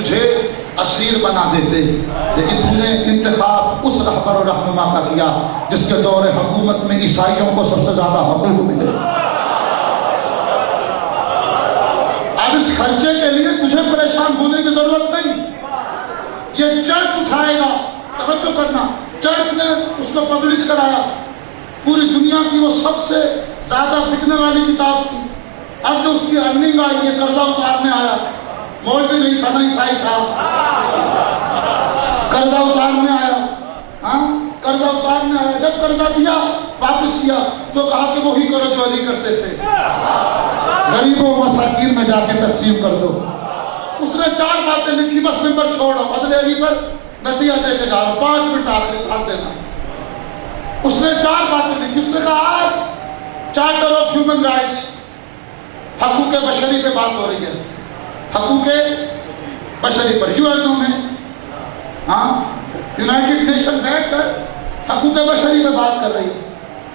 تجھے اسیر بنا دیتے، لیکن تو نے انتخاب اس رہبر و رہنما کا کیا جس کے دور حکومت میں عیسائیوں کو سب سے زیادہ حقوق ملے۔ اب اس خرچے کے لیے تجھے پریشان ہونے کی ضرورت نہیں، یہ چرچ اٹھائے گا۔ توجہ کرنا، چرچ نے اس کو پبلش کرایا، پوری دنیا کی وہ سب سے زیادہ بکنے والی کتاب تھی۔ اب جو اس کی ارننگ آئی، یہ قرضہ اتارنے آیا، مولوی نہیں تھا، نہ عیسائی تھا، قرضہ اتارنے آیا۔ ہاں، قرضہ اتارنے آیا، جب قرضہ دیا واپس کیا تو کہا کہ وہی کرو جو علی کرتے تھے، غریبوں مساکین میں جا کے تقسیم کر دو۔ اس نے 4 باتیں لکھی، بس ممبر چھوڑو، عدل علی پر ندیہ دے کے جا رہا ہوں، 5 منٹ آپ کے ساتھ دینا۔ اس نے 4 باتیں لکھی، اس نے کہا آج چارٹر آف ہیومن رائٹس، حقوق بشری پہ بات ہو رہی ہے، حقوق بشری پر یو این او میں، ہاں یونائٹڈ نیشن بیٹھ کر حقوق بشری پہ بات کر رہی ہے۔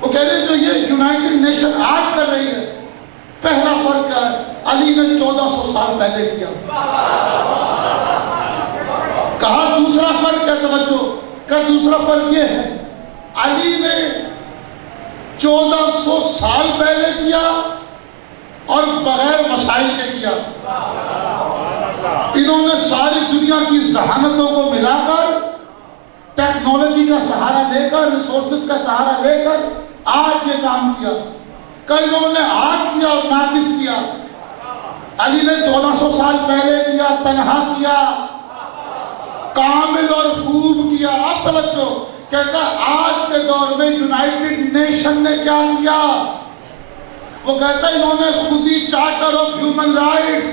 وہ کہہ رہے ہیں جو یہ یونائٹڈ نیشن آج کر رہی ہے، پہلا فرق کیا ہے؟ علی نے 1400 سال پہلے کیا۔ کہا دوسرا فرق ہے، توجہ کہ دوسرا فرق یہ ہے، علی نے 1400 سال پہلے کیا اور بغیر وسائل کے کیا۔ انہوں نے ساری دنیا کی ذہانتوں کو ملا کر، ٹیکنالوجی کا سہارا لے کر، ریسورسز کا سہارا لے کر آج یہ کام کیا۔ کہ انہوں نے آج کیا اور ناقص کیا۔ علی نے 1400 سال پہلے کیا، تنہا کیا، کامل اور خوب کیا۔ اب توجہ، کہتا آج کے دور میں یونائٹڈ نیشن نے کیا کیا؟ وہ کہتا ہے انہوں نے خود ہی چارٹر آف ہیومن رائٹس،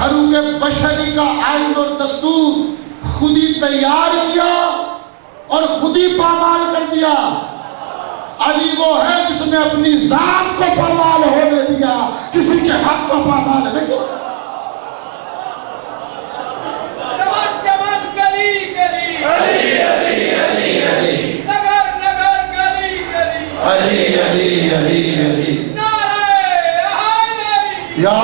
حقوق بشری کا آئین اور دستور خود ہی تیار کیا اور خود ہی پامال کر دیا۔ علی وہ ہے جس نے اپنی ذات کو پامال ہونے دیا، کسی کے حق کو پامال نہیں کیا۔ علی علی علی علی نگر نگر گلی گلی علی علی علی علی یا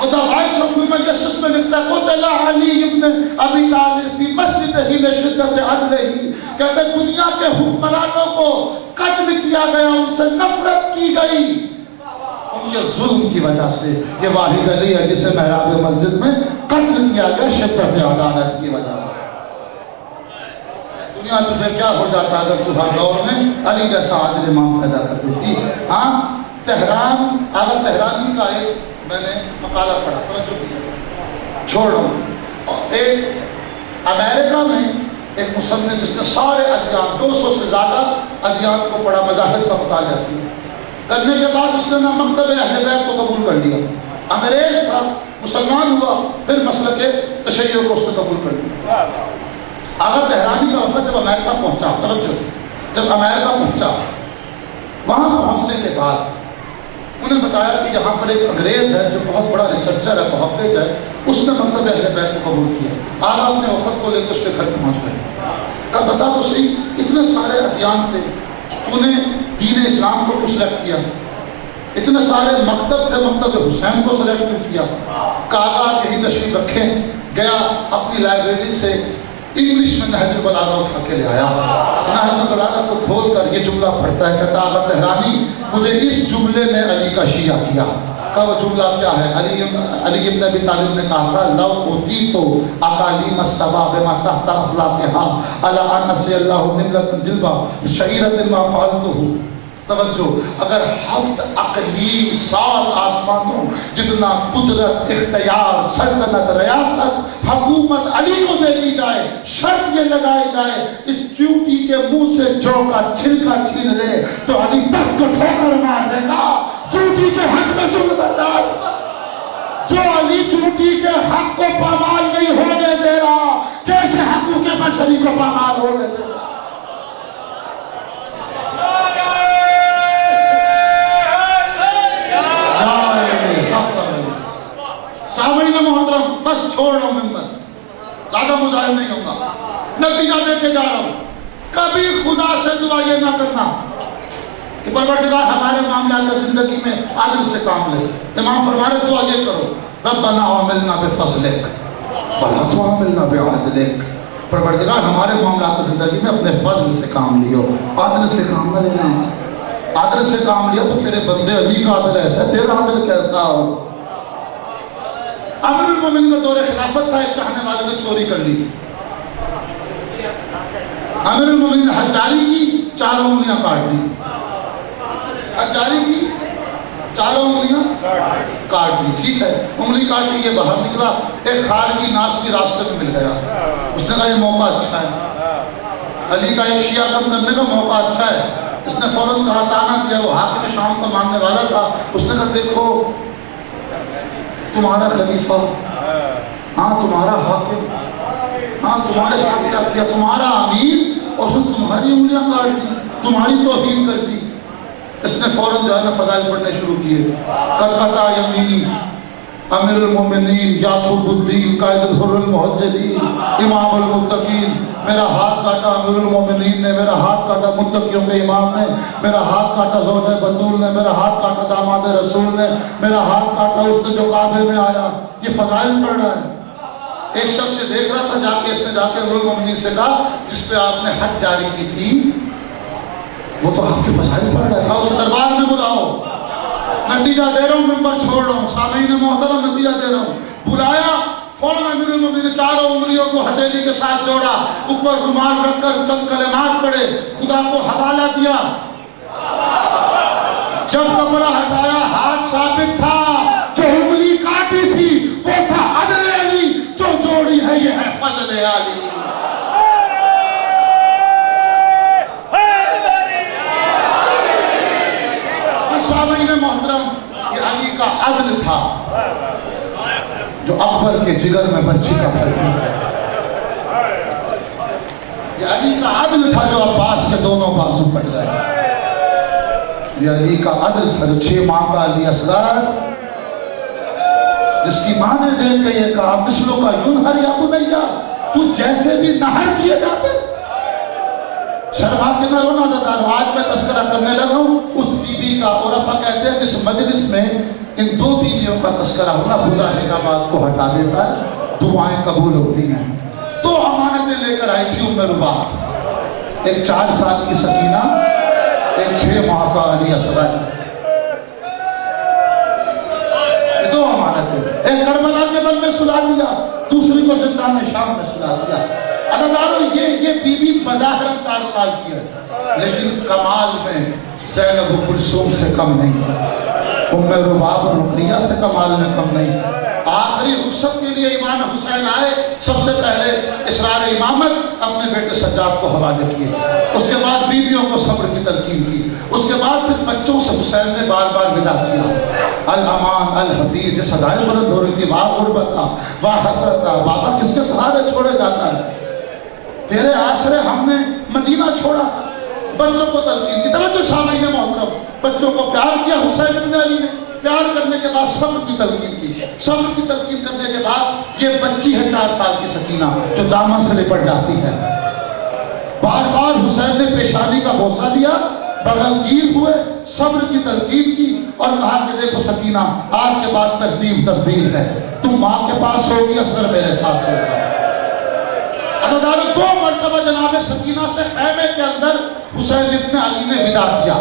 وہ the voice of human justice میں لکھتا ہے قتل علی ابن ابی طالب فی مسجد ہی میں شدت عدل ہی، کہتے ہیں دنیا کے حکمرانوں کو قتل کیا گیا، ان سے نفرت کی گئی ان کے ظلم کی وجہ سے۔ یہ واحد علی ہے جسے محراب مسجد میں قتل کیا گیا شدت عدالت کی وجہ سے۔ دنیا تجھے کیا ہو جاتا اگر تو ہر دور میں علی جیسا عادل امام پیدا کر دیتی۔ ہاں، تہران، آغا تہرانی کا ایک میں نے مقالہ پڑھا، توجہ کیا، چھوڑ رہا ہوں۔ ایک امریکہ میں ایک مصنف جس نے سارے ادیان، 200 سے زیادہ ادیان کو پڑھا، مذاہب کا مطالعہ کیا، کرنے کے بعد اس نے مکتب اہل بیت کو قبول کر لیا۔ انگریز تھا، مسلمان ہوا، پھر مسلک تشیع کو اس نے قبول کر لیا۔ آغا تہرانی کا وفد جب امریکہ پہنچا، توجہ، جب امریکہ پہنچا، وہاں پہنچنے کے بعد انہیں بتایا کہ یہاں پر ایک انگریز ہے جو بہت بڑا ریسرچر ہے، محقق ہے، اس نے مکتب اہل بیت کو قبول کیا۔ آغا اپنے وفد کو لے کے اس کے گھر پہنچ گئے، کہا بتا تو صحیح، اتنے سارے ادیان تھے، تو نے دین اسلام کو سلیکٹ کیا، اتنے سارے مکتب تھے، مکتب حسین کو سلیکٹ کیا۔ کہا آپ یہی تشریف رکھیں، گیا اپنی لائبریری سے انگلش میں نہج البلاغہ اٹھا کے لے آیا۔ نہج البلاغہ کو کھول کر یہ جملہ پڑھتا ہے، کہتا آغا تہرانی مجھے اس جملے نے علی کا شیعہ کیا۔ کہا وہ جملہ کیا ہے؟ علی ابن ابی طالب نے کہا تھا لو اوتیتو اقالیم السبا بما تحت افلاکها الا انسی اللہ نملۃ جلبہ شعیرۃ ما فعلتہ۔ توجہ، اگر 7 اقلیم 7 آسمانوں جتنا قدرت، اختیار، سلطنت، ریاست، حکومت علی کو دے دی جائے، شرط یہ لگائی جائے اس چیونٹی کے منہ سے جو کا چھلکا چھین لے تو علی تخت کو ٹھوکر مار دے گا۔ چیونٹی کے حق میں ظلم برداشت، جو علی چیونٹی کے حق کو پامال نہیں ہونے دے رہا، کیسے حقوق بشری کو پامال ہونے دے رہا؟ سامعین محترم، بس چھوڑ رہا ہوں ممبر، زیادہ مزاحم نہیں ہوں گا، نتیجہ دے کے جا رہا ہوں۔ کبھی خدا سے دعا یہ نہ کرنا کہ پروردگار ہمارے معاملات زندگی میں عدل سے کام لے۔ امام فرما رہے دعا یہ کرو ربنا عاملنا بفضلک ولا تعاملنا بعدلک، پروردگار ہمارے معاملات زندگی میں اپنے فضل سے کام لیو، عدل سے کام نہ لینا۔ عدل سے کام لیا تو تیرے بندے علی کا عدل ایسا، تیرا عدل کیسا ہو؟ امیر المومنین کا دور خلافت تھا، ایک چاہنے والے نے چوری کر لی، امیر المومنین نے حد جاری کی، 4 انگلیاں کاٹ دی، حد جاری کی، 4 انگلیاں کاٹ دی، ٹھیک ہے، انگلی کاٹ دی، یہ باہر نکلا، ایک خال کی ناس بھی راستے میں مل گیا، اس نے کہا یہ موقع اچھا ہے، علی کا ایک شیعہ کم کرنے کا موقع اچھا ہے، اس نے فوراً کہا تانا دیا، وہ حاکم شام کا ماننے والا تھا، اس نے کہا دیکھو تمہارا خلیفہ، ہاں تمہارا حاکم، ہاں تمہارے ساتھ کیا کیا، تمہارا امیر، اور پھر تمہاری انگلیاں کاٹ دی، تمہاری توہین کر دی۔ اس نے فوراً جو ہے نا فضائل پڑھنے شروع کیے، قد قطع یمینی امیر المومنین یاسوب الدین قائد الحر المحجلین امام المتقین، میرا ہاتھ کاٹا امیر المومنین نے، میرا ہاتھ کاٹا متقیوں کے امام نے، میرا ہاتھ کاٹا زوجہ بطول نے، میرا ہاتھ کاٹا داماد رسول نے، میرا ہاتھ کاٹا اس نے جو کعبے میں آیا۔ یہ فضائل پڑھ رہا ہے۔ ایک شخص سے دیکھ رہا تھا، جا کے اس نے جا کے امیر المومنین سے کہا جس پہ آپ نے حد جاری کی تھی وہ تو آپ کے فضائل پڑھ رہا ہے، کہا اسے دربار میں بلاؤ، نتیجہ دے رہا ہوں، ممبر چھوڑ رہا ہوں، سامعین محترم نتیجہ دے رہا ہوں۔ بلایا، فوراً امیر المومنین نے 4 انگلیوں کو ہتھیلی کے ساتھ جوڑا، اوپر رومال رکھ کر چند کلمات پڑھے، خدا کو حوالہ دیا۔ جب کپڑا ہٹایا ہاتھ ثابت تھا، جو انگلی کاٹی تھی وہ تھا عدل علی، جو جوڑی ہے یہ ہے فضل علی۔ سامعین محترم، یہ علی کا عدل تھا جو اکبر کے جگر میں برچی کا پھل پھوٹ گیا، یہ علی کا عدل تھا جو عباس کے دونوں بازو کٹ گئے، یہ علی کا عدل تھا جو 6 ماہ کا علی اصغر، جس کی ماں نے دیکھ کے یہ کہا مثلوں کا ینہر یا بنیا، تو جیسے بھی نہر کیے جاتے، شرما کے میں رونا زدار ہوں۔ آج میں تذکرہ کرنے لگا ہوں اس بی بی کا، عرفہ کہتے ہیں جس مجلس میں ان 2 بیویوں کا تذکرہ ہونا خدا حجابات کو ہٹا دیتا ہے، دعائیں قبول ہوتی ہیں۔ 2 امانتیں لے کر آئی تھی ام رباح، ایک 4 سال کی سکینہ، ایک 6 ماہ کا علی اصغر، یہ 2 امانتیں، ایک کربلا کے بل میں سلا دیا، دوسری کو زندان شام میں سلا دیا۔ عزیزانو یہ بی بی بظاہر 4 سال کی ہے، لیکن کمال میں زینب و کلثوم سے کم نہیں، ام رباب اور رقیہ سے کمال میں کم نہیں۔ آخری رخصت کے لیے امام حسین آئے، سب سے پہلے اسرار امامت اپنے بیٹے سجاد کو حوالے کیے، اس کے بعد بیویوں کو صبر کی تلقین کی، اس کے بعد پھر بچوں سے حسین نے بار بار ودا کیا، الامان الحفیظ، یہ صدائیں بلند ہو رہی تھی، واہ غربتا واہ حسرتا، بابا کس کے سہارے چھوڑے جاتا ہے، تیرے آسرے ہم نے مدینہ چھوڑا تھا۔ بچوں کو تلقین کی، توجہ سامعین محترم، بچوں کو پیار کیا حسین ابن علی نے، پیار کرنے کے بعد صبر کی تلقین کی، صبر کی تلقین کرنے کے بعد یہ بچی ہے 4 سال کی سکینہ جو دامن سے لپٹ جاتی ہے، بار بار حسین نے پیشانی کا بوسہ دیا، بغل گیر ہوئے، صبر کی تلقین کی اور کہا کہ دیکھو سکینہ آج کے بعد ترتیب تبدیل ہے، تم ماں کے پاس ہوگی، اصغر میرے ساتھ ہوگا۔ عزیزانو 2 مرتبہ جناب سکینہ سے خیمے کے اندر حسین ابن علی نے ودا کیا،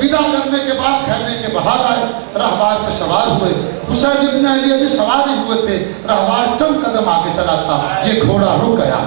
ودا کرنے کے بعد خیمے کے باہر آئے، رہوار پہ سوار ہوئے، حسین ابن علی ابھی سوار ہی ہوئے تھے، رہوار چند قدم آگے چلا تھا، یہ گھوڑا رک گیا،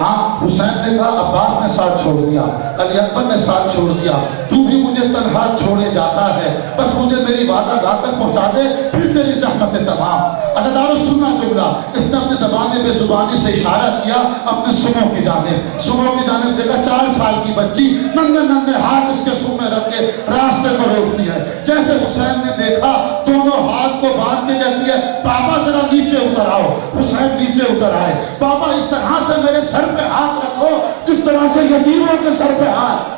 ہاں حسین نے کہا عباس نے ساتھ چھوڑ دیا، علی اکبر نے ساتھ چھوڑ دیا، تو بھی مجھے تنہا چھوڑے جاتا ہے، بس مجھے میری وعدہ گاہ تک پہنچا دے، پھر میری زحمت تمام۔ عزیزانو سننا جملہ، اس نے اپنے زبان بے زبانی سے اشارہ کیا اپنے سنوں کی جانب دیکھا 4 سال کی بچی ننھے ننھے ہاتھ اس کے سن میں رکھ کے راستے کو روکتی ہے، جیسے حسین نے دیکھا دونوں ہاتھ کو باندھ کے کہتی ہے بابا ذرا نیچے اتر آؤ، حسین نیچے اتر آئے، بابا اس طرح سے میرے سر پہ ہاتھ رکھو جس طرح سے یتیموں کے سر پہ ہاتھ۔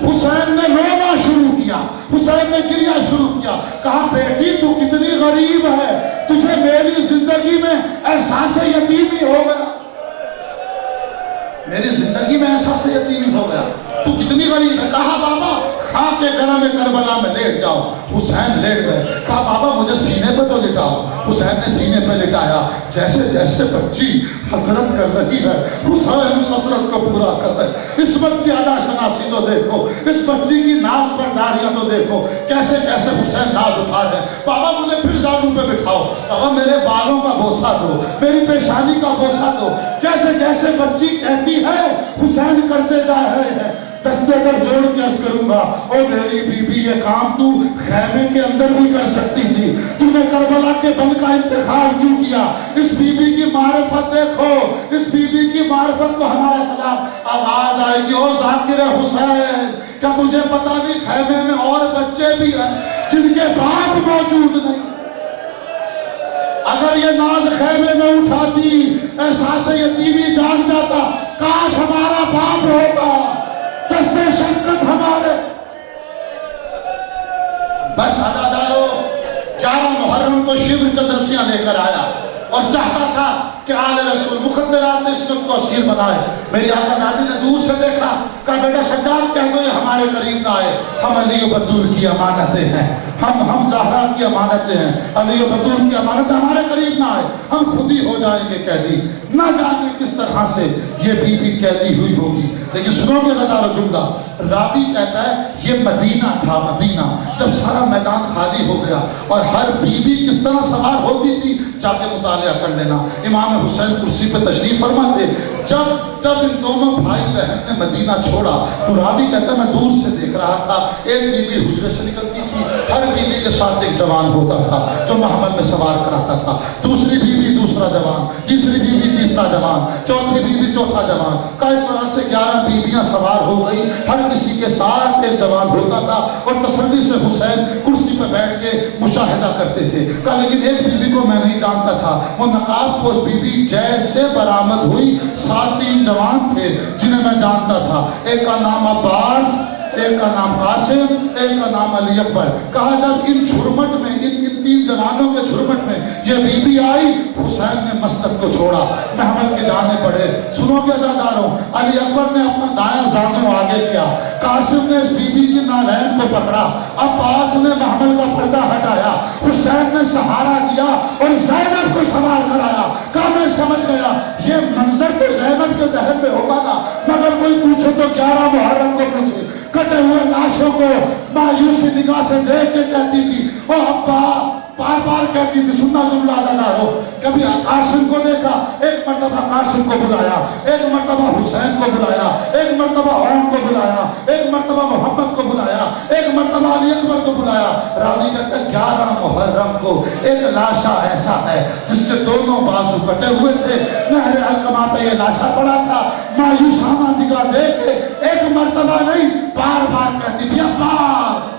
حسین نے رونا شروع کیا، حسین نے گریا شروع کیا، کہا بیٹی تو کتنی غریب ہے، تجھے میری زندگی میں احساس یتیمی ہو گیا، میری زندگی میں احساس یتیمی ہو گیا، تو کتنی غریب ہے۔ کہا بابا خاک آگے گرم کربلا میں لیٹ جاؤ۔ حسین لیٹ گئے، کہا بابا مجھے سینے پہ تو لٹاؤ۔ حسین نے سینے پہ لٹایا، جیسے جیسے بچی حسرت کر رہی ہے حسین اس حسرت کو پورا کر رہے۔ عصمت کی ادا شناسی تو دیکھو، اس بچی کی ناز پر داریاں تو دیکھو، کیسے کیسے حسین ناز اٹھا رہے ہیں۔ بابا مجھے پھر زانوں پہ بٹھاؤ، بابا میرے بالوں کا بوسہ دو، میری پیشانی کا بوسہ دو۔ جیسے جیسے بچی کہتی ہے حسین کرتے جا رہے ہیں۔ دستے پر جوڑ کے عرض کروں گا، او میری بی بی یہ کام تو خیمے کے اندر بھی کر سکتی تھی، تو نے کربلا کے بن کا انتخاب کیوں کیا؟ اس بی بی کی معرفت دیکھو، اس بی بی کی معرفت کو ہمارا سلام۔ آواز آئے گی، او ذاکر حسین کیا تجھے پتا نہیں خیمے میں اور بچے بھی ہیں جن کے باپ موجود نہیں؟ اگر یہ ناز خیمے میں اٹھاتی، احساس یتیمی جاگ جاتا، کاش ہمارا باپ ہوتا، دستے شفقت ہمارے۔ بس عزادارو، 11 محرم کو شیور چندرسیاں لے کر آیا اور چاہتا تھا کہ آل رسول مخدرات اسلام کو اسیر بنائے۔ میری آقا زادی نے دور سے دیکھا، کہا بیٹا سجاد کہہ دو یہ ہمارے قریب نہ آئے، ہم علی و بطول کی امانتیں ہیں، ہم زہرا کی امانتیں ہیں، علی و بطول کی امانتیں ہمارے قریب نہ آئے، ہم خود ہی ہو جائیں گے قیدی۔ نہ جانے کس طرح سے یہ بی بی قیدی ہوئی ہوگی۔ لیکن سنو گے عزادارو جملہ، راوی کہتا ہے یہ مدینہ تھا، مدینہ جب سارا میدان خالی ہو گیا اور ہر بی بی کس طرح سوار ہوتی تھی جا کے مطالعہ کر لینا۔ امام حسین کرسی پہ تشریف فرما تھے، جب ان دونوں بھائی بہن نے مدینہ چھوڑا تو راوی کہتا ہے میں دور سے دیکھ رہا تھا، ایک بی بی حجرے سے نکلتی تھی، ہر بی بی کے ساتھ ایک جوان ہوتا تھا جو محمل میں سوار کراتا تھا، دوسری بی بی دوسرا جوان، تیسری بی بی تیسرا جوان، چوتھی بی بی چوتھا جوان۔ کا اس طرح سے 11 بیویاں سوار ہو گئی، ہر کسی کے ساتھ ایک جوان ہوتا تھا اور تسلی سے حسین کرسی پہ بیٹھ کے مشاہدہ کرتے تھے۔ کہا لیکن ایک بی بی کو میں نہیں جانتا تھا، وہ نقاب پوش بی بی جیسے برآمد ہوئی 7 جوان تھے جنہیں میں جانتا تھا، ایک کا نام عباس، ایک کا نام قاسم، ایک کا نام علی اکبر۔ کہا جب ان جھرمٹ میں ان 3 جوانوں کے جھرمٹ میں یہ بی بی آئی، حسین نے مسجد کو چھوڑا، محمل کے جانے پڑے۔ سنو گے عزاداروں، علی اکبر نے اپنا دایاں زانو آگے کیا، قاسم نے اس بی بی کی نالین کو پکڑا، عباس نے محمل کا پردہ ہٹایا، حسین نے سہارا دیا اور زینب کو سوار کرایا۔ کہا میں سمجھ گیا یہ منظر تو زینب کے ذہن میں ہوگا نا، مگر کوئی پوچھے تو 11 محرم کو پوچھے۔ کٹے ہوئے لاشوں کو مایوسی نگاہ سے دیکھ کے کہتی تھی او ابا، بار بار کہتی تھی۔ سننا جملہ عزادارو، کبھی قاسم کو دیکھا، ایک مرتبہ قاسم کو بلایا، ایک مرتبہ حسین کو بلایا، ایک مرتبہ عون کو بلایا، ایک مرتبہ محمد کو بلایا، ایک مرتبہ علی اکبر کو بلایا۔ راوی کہتا ہے 11 محرم کو ایک لاشا ایسا ہے جس کے دونوں بازو کٹے ہوئے تھے، نہر القمہ پہ یہ لاشا پڑا تھا، مایوسانہ نگاہ دے کے ایک مرتبہ نہیں بار بار کہتی تھی عباس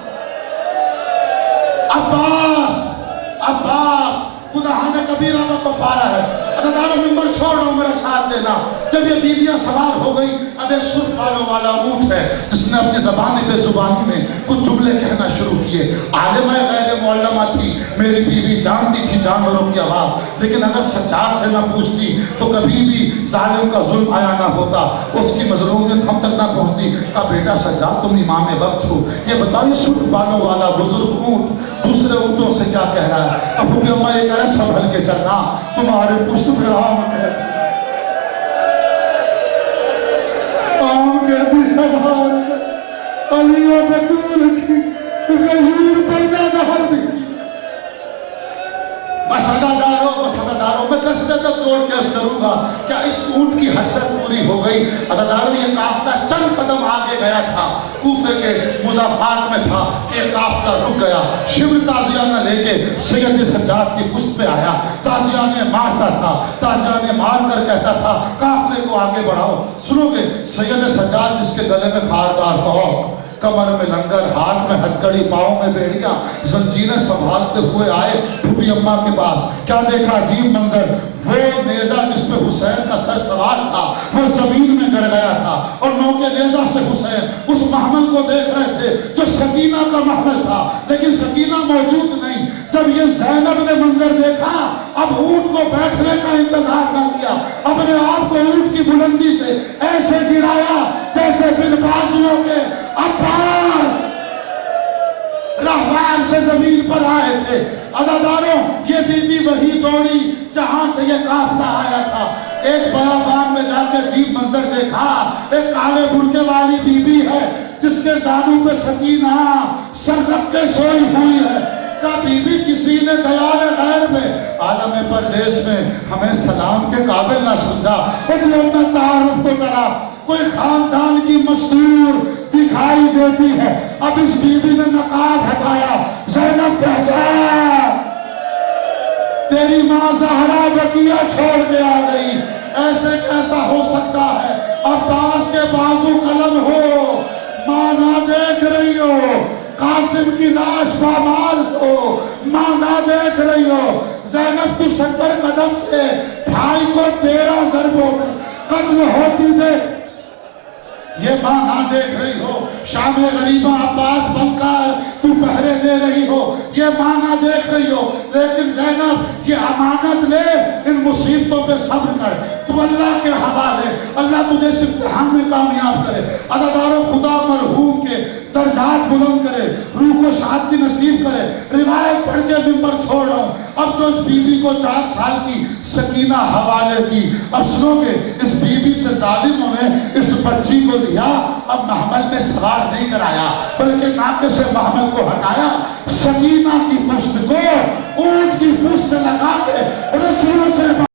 عباس عباس۔ خداہن کبیرہ کا کفارہ ہے۔ عزادارو ممبر چھوڑ رہا ہوں، میرا ساتھ دینا۔ جب یہ بیویاں سوار ہو گئی، اب ایک سر بالوں والا اونٹ ہے جس نے اپنی زبانی بے زبانی میں کچھ جملے کہنا شروع کیے۔ عالمہ غیر معلمہ تھی، میری بیوی جانتی تھی جانوروں کی آواز، لیکن اگر سجاد سے نہ پوچھتی تو کبھی بھی ظالم کا ظلم آیا نہ ہوتا، اس کی مظلومیت ہم تک نہ پہنچتی۔ کہا بیٹا سجاد تم امام وقت ہو، یہ بتاؤ یہ سر بالوں والا بزرگ اونٹ دوسرے اونٹوں سے کیا کہہ رہا ہے؟ ابو بھی اماں یہ کہہ رہا ہے سنبھل کے چلنا، تمہارے پشت پہ آم کہتی، آم کہتی سنبھال علی و بطول کی غیور پردہ دہر بھی۔ بس عزادارو میں 10 جگہ توڑ کے عرض کروں گا، کیا اس اونٹ کی حسرت پوری ہو گئی؟ عزادارو یہ قافلہ چند قدم آگے گیا تھا، کوفے کے مضافات میں تھا کہ قافلہ رک گیا۔ شیور تازیانہ لے کے سید سجاد کی پشت پہ آیا، تازیانہ مارتا تھا، تازیانہ مار کر کہتا تھا قافلے کو آگے بڑھاؤ۔ سنو گے سید سجاد جس کے گلے میں خاردار توق، کمر میں لنگر، ہاتھ میں ہتکڑی، پاؤں میں بیڑیاں، زنجیریں سنبھالتے ہوئے آئے پھوپھی اماں کے پاس۔ کیا دیکھا عجیب منظر، وہ نیزہ جس پہ حسین کا سر سوار تھا وہ زمین میں گر گیا تھا اور نوکے نیزہ سے حسین اس محمل کو دیکھ رہے تھے جو سکینہ کا محمل تھا، لیکن سکینہ موجود نہیں۔ جب یہ زینب نے منظر دیکھا، اب اونٹ کو بیٹھنے کا انتظار نہ کیا، اپنے آپ کو اونٹ کی بلندی سے ایسے گرایا جیسے بن بازوؤں کے عباس رہوان سے زمین پر آئے تھے. عزاداروں یہ بی بی وہی دوڑی جہاں سے یہ قافلہ آیا تھا. ایک بیابان میں جا کے عجیب منظر دیکھا. ایک کالے برقعے والی بی بی ہے جس کے زانوں پہ سکینہ سر رکھ کے سوئی ہوئی ہے. کہ بی بی کسی نے دیار غیر میں عالم پردیس میں ہمیں سلام کے قابل نہ سمجھا. ان لوگ نے تعارف کو کرا. کوئی خاندان کی مستور دکھائی دیتی ہے. اب اس بی بی نے نقاب ہٹایا. زینب پہچان تیری ماں زہرا بقیہ چھوڑ کے آ گئی. ایسے کیسا ہو سکتا ہے؟ عباس کے بازو قلم ہو، ماں نہ دیکھ رہی ہو. قاسم کی لاش پامال ہو، ماں نہ دیکھ رہی ہو. زینب تو 70 قدم سے بھائی کو 13 ضربوں میں قتل ہوتی دیکھ، یہ ماں نہ دیکھ رہی ہو. شام غریبہ عباس بن کر تو پہرے دے رہی ہو، یہ ماں نہ دیکھ رہی ہو. لیکن زینب یہ امانت لے، ان مصیبتوں پہ صبر کر، تو اللہ کے حوالے. اللہ تجھے اس امتحان میں کامیاب کرے. عزاداروں خدا مرحوم کے درجات بلند کرے، روح کو شہادت کی نصیب کرے. روایت پڑھ کے ممبر چھوڑ رہا ہوں. اب جو اس بی بی کو 4 سال کی سکینہ حوالے کی، اب سنو گے اس بی بی سے ظالموں نے اس بچی کو لیا. اب محمل میں سوار نہیں کرایا بلکہ ناقے سے محمل کو ہٹایا. سکینہ کی پشت کو اونٹ کی پشت سے لگا کے رسولوں سے